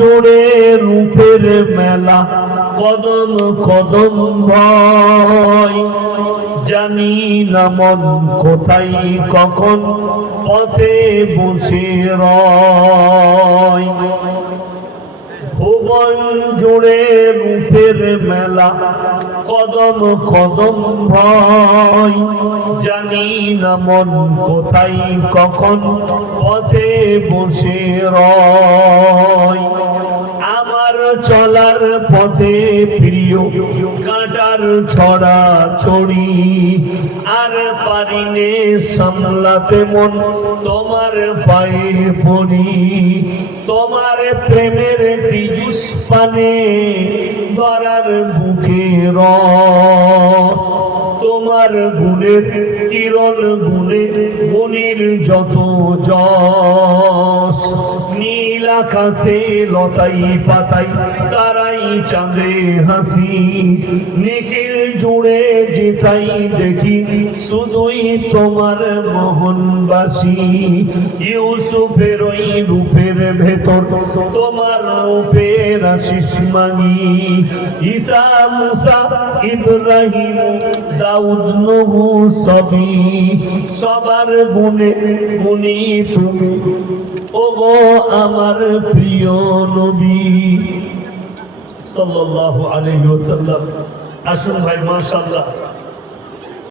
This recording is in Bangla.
জোড়ে রূপের মেলা কদম কদম ভয়, জানি না মন কোথায় কখন পথে বসে রয়। ভুবন জুড়ে রূপের মেলা কদম কদম ভয়, জানি না মন কোথায় কখন পথে বসে রয়। আমার চলার পথে প্রিয় কাঁটার ছড়া ছড়ি, আর পারিনে সামলাতে মন তোমার পায়ে পড়ি। তোমার প্রেমের বীজ পানে ধরার বুকে রস, তোমার গুণের কিরণ গুণে গুণের যত যশ। নীল আকাশে লতাই পাতাই তারাই চাঁদে হাসি, নিখিল জুড়ে যেটাই দেখি শুধুই তোমার মোহনবাসী। ইউসুফের ওই রূপের ভেতর তোমার রূপের আশিস মাগি। ঈসা মুসা ইব্রাহিম দাউদ নূহ সবই, সবার গুণে গুণী তুমি ওগো আমার প্রিয় নবী সাল্লাল্লাহু আলাইহি ওয়াসাল্লাম। আসুন ভাই, মাশাআল্লাহ।